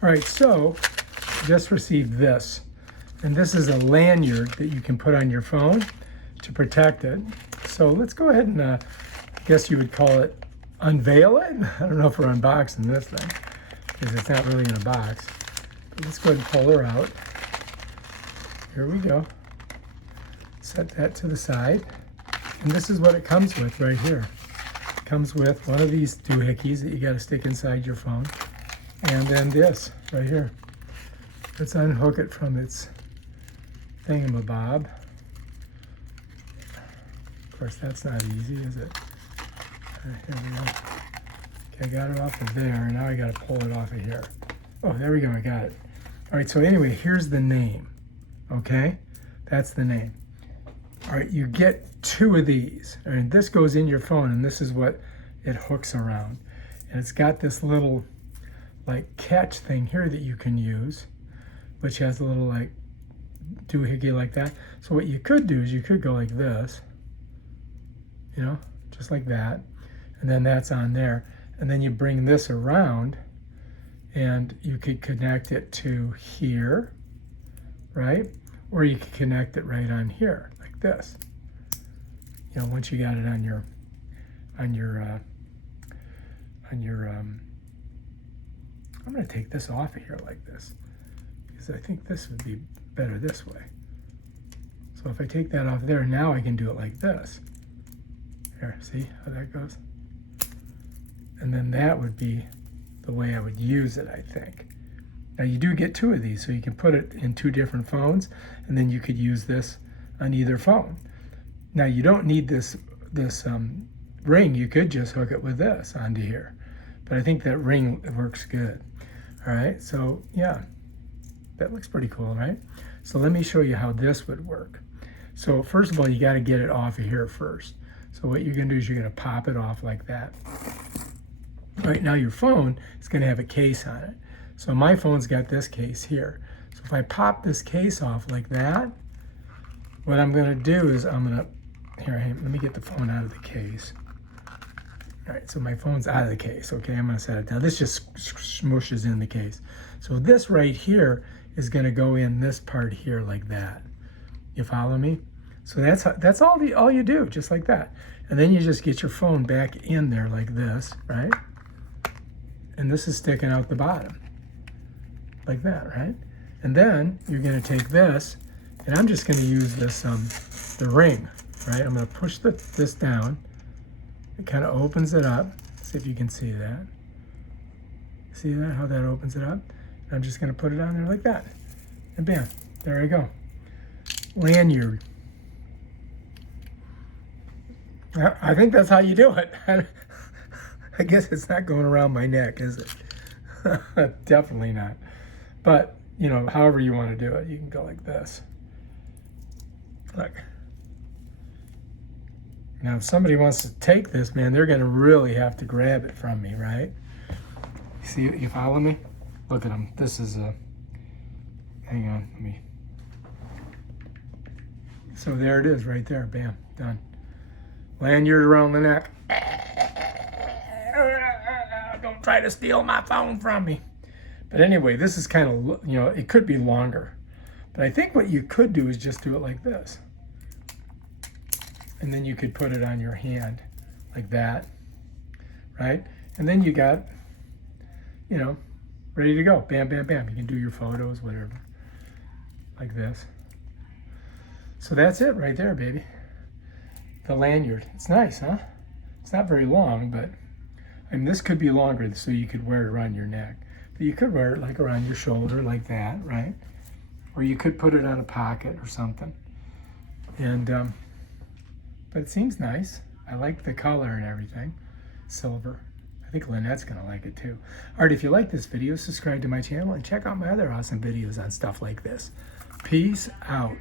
All right, so just received this. And this is a lanyard that you can put on your phone to protect it. So let's go ahead and, I guess you would call it, unveil it. I don't know if we're unboxing this thing, because it's not really in a box. But let's go ahead and pull her out. Here we go. Set that to the side. And this is what it comes with right here. It comes with one of these doohickeys that you got to stick inside your phone. And then this right here. Let's unhook it from its thingamabob. Of course, that's not easy, is it? Here we go. Okay, I got it off of there. Now I got to pull it off of here. Oh, there we go. I got it. All right, so anyway, here's the name. Okay? That's the name. All right, you get two of these. All right, this goes in your phone, and this is what it hooks around. And it's got this little, like, catch thing here that you can use, which has a little, like, doohickey like that. So what you could do is you could go like this, you know, just like that. And then that's on there. And then you bring this around, and you could connect it to here, right? Or you could connect it right on here, like this. You know, once you got it on your I'm going to take this off of here like this, because I think this would be better this way. So if I take that off there, now I can do it like this. Here, see how that goes? And then that would be the way I would use it, I think. Now you do get two of these, so you can put it in two different phones, and then you could use this on either phone. Now you don't need this ring. You could just hook it with this onto here, but I think that ring works good. All right, so yeah, that looks pretty cool, right? So let me show you how this would work. So first of all, you got to get it off of here first. So what you're going to do is you're going to pop it off like that. All right, now your phone is going to have a case on it. So my phone's got this case here. So if I pop this case off like that, what I'm going to do is I'm going to, here, let me get the phone out of the case. All right, so my phone's out of the case. Okay, I'm going to set it down. This just smooshes in the case. So this right here is going to go in this part here like that. You follow me? So that's all you do, just like that. And then you just get your phone back in there like this, right? And this is sticking out the bottom, like that, right? And then you're going to take this, and I'm just going to use this, the ring, right? I'm going to push this down. It kind of opens it up. See if you can see that. See that, how that opens it up? And I'm just going to put it on there like that. And bam, there I go. Lanyard. I think that's how you do it. I guess it's not going around my neck, is it? Definitely not. But, you know, however you want to do it, you can go like this. Look. Now, if somebody wants to take this, man, they're going to really have to grab it from me, right? See, you follow me? Look at them. This is a, hang on, let me. So there it is right there. Bam, done. Lanyard around the neck. Don't try to steal my phone from me. But anyway, this is kind of, you know, it could be longer. But I think what you could do is just do it like this. And then you could put it on your hand like that, right? And then you got, you know, ready to go. Bam, bam, bam. You can do your photos, whatever, like this. So that's it right there, baby. The lanyard. It's nice, huh? It's not very long, but I mean, this could be longer so you could wear it around your neck. But you could wear it like around your shoulder like that, right? Or you could put it on a pocket or something. And, but it seems nice. I like the color and everything. Silver. I think Lynette's gonna like it too. All right, if you like this video, subscribe to my channel and check out my other awesome videos on stuff like this. Peace out.